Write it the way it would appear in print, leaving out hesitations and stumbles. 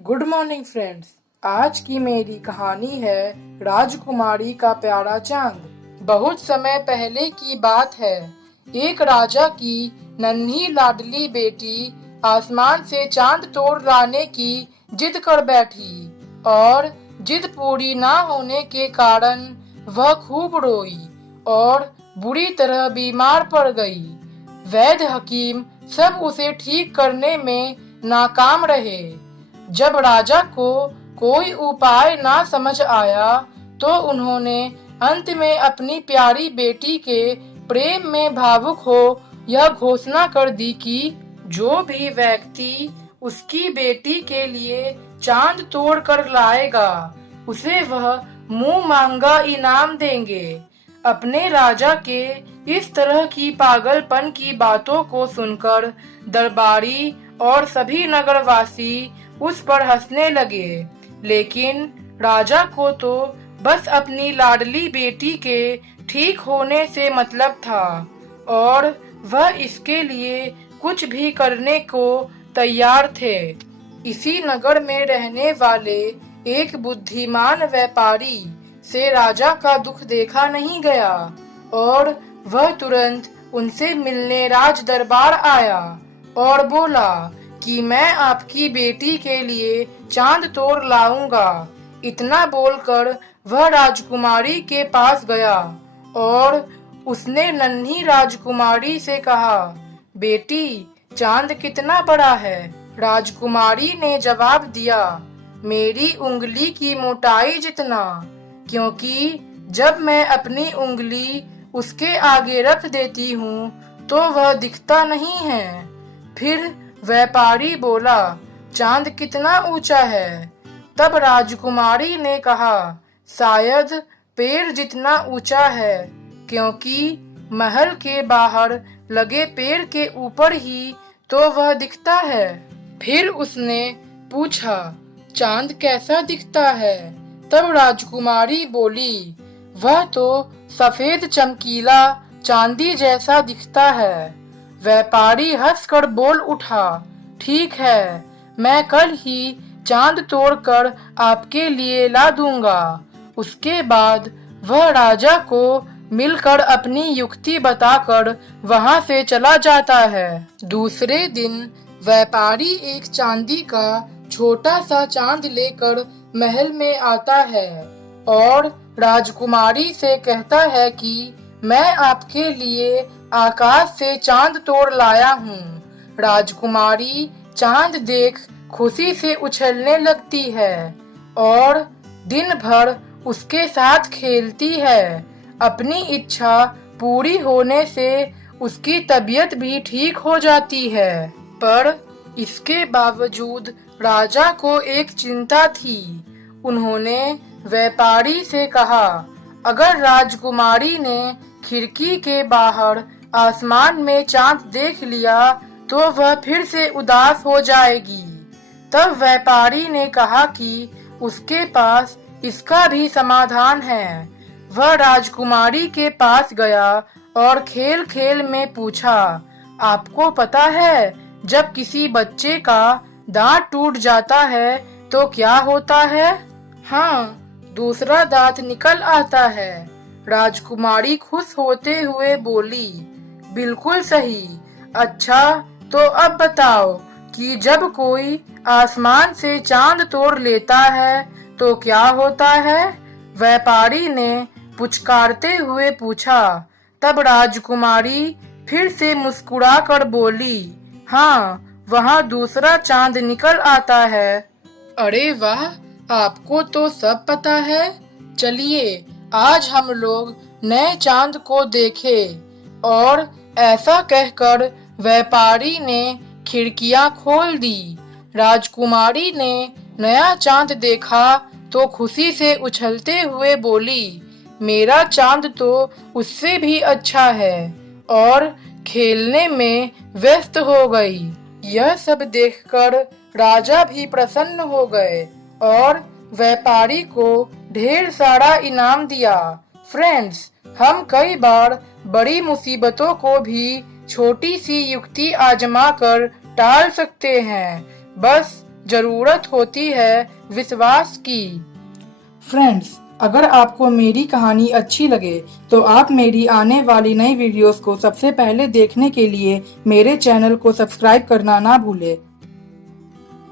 Good morning friends. आज की मेरी कहानी है राजकुमारी का प्यारा चांद। बहुत समय पहले की बात है। एक राजा की नन्ही लाडली बेटी आसमान से चांद तोड़ लाने की जिद कर बैठी और जिद पूरी ना होने के कारण वह खूब रोई और बुरी तरह बीमार पड़ गई। वैद्य हकीम सब उसे ठीक करने में नाकाम रहे। जब राजा को कोई उपाय ना समझ आया तो उन्होंने अंत में अपनी प्यारी बेटी के प्रेम में भावुक हो यह घोषणा कर दी कि जो भी व्यक्ति उसकी बेटी के लिए चांद तोड़ कर लाएगा उसे वह मुंह मांगा इनाम देंगे। अपने राजा के इस तरह की पागलपन की बातों को सुनकर दरबारी और सभी नगरवासी उस पर हंसने लगे, लेकिन राजा को तो बस अपनी लाडली बेटी के ठीक होने से मतलब था और वह इसके लिए कुछ भी करने को तैयार थे। इसी नगर में रहने वाले एक बुद्धिमान व्यापारी से राजा का दुख देखा नहीं गया और वह तुरंत उनसे मिलने राज दरबार आया और बोला कि मैं आपकी बेटी के लिए चांद तोड़ लाऊंगा। इतना बोलकर वह राजकुमारी के पास गया और उसने नन्ही राजकुमारी से कहा, बेटी चांद कितना बड़ा है? राजकुमारी ने जवाब दिया, मेरी उंगली की मोटाई जितना, क्योंकि जब मैं अपनी उंगली उसके आगे रख देती हूँ तो वह दिखता नहीं है। फिर व्यापारी बोला, चांद कितना ऊंचा है? तब राजकुमारी ने कहा, शायद पेड़ जितना ऊंचा है, क्योंकि महल के बाहर लगे पेड़ के ऊपर ही तो वह दिखता है। फिर उसने पूछा, चांद कैसा दिखता है? तब राजकुमारी बोली, वह तो सफेद चमकीला चांदी जैसा दिखता है। व्यापारी हंसकर बोल उठा, ठीक है, मैं कल ही चांद तोड़कर आपके लिए ला दूंगा। उसके बाद वह राजा को मिलकर अपनी युक्ति बताकर वहां से चला जाता है। दूसरे दिन व्यापारी एक चांदी का छोटा सा चांद लेकर महल में आता है और राजकुमारी से कहता है कि मैं आपके लिए आकाश से चांद तोड़ लाया हूँ। राजकुमारी चांद देख खुशी से उछलने लगती है और दिन भर उसके साथ खेलती है। अपनी इच्छा पूरी होने से उसकी तबीयत भी ठीक हो जाती है, पर इसके बावजूद राजा को एक चिंता थी। उन्होंने व्यापारी से कहा, अगर राजकुमारी ने खिड़की के बाहर आसमान में चांद देख लिया तो वह फिर से उदास हो जाएगी। तब व्यापारी ने कहा कि उसके पास इसका भी समाधान है। वह राजकुमारी के पास गया और खेल खेल में पूछा, आपको पता है जब किसी बच्चे का दांत टूट जाता है तो क्या होता है? हाँ, दूसरा दांत निकल आता है। राजकुमारी खुश होते हुए बोली, बिल्कुल सही। अच्छा, तो अब बताओ कि जब कोई आसमान से चांद तोड़ लेता है तो क्या होता है? व्यापारी ने पुचकारते हुए पूछा। तब राजकुमारी फिर से मुस्कुरा कर बोली, हाँ, वहाँ दूसरा चांद निकल आता है। अरे वाह, आपको तो सब पता है। चलिए आज हम लोग नए चांद को देखें। और ऐसा कहकर व्यापारी ने खिड़कियां खोल दी। राजकुमारी ने नया चांद देखा तो खुशी से उछलते हुए बोली, मेरा चांद तो उससे भी अच्छा है, और खेलने में व्यस्त हो गई। यह सब देखकर राजा भी प्रसन्न हो गए और व्यापारी को ढेर सारा इनाम दिया। फ्रेंड्स, हम कई बार बड़ी मुसीबतों को भी छोटी सी युक्ति आजमा कर टाल सकते हैं। बस जरूरत होती है विश्वास की। फ्रेंड्स, अगर आपको मेरी कहानी अच्छी लगे तो आप मेरी आने वाली नई वीडियोस को सबसे पहले देखने के लिए मेरे चैनल को सब्सक्राइब करना ना भूलें।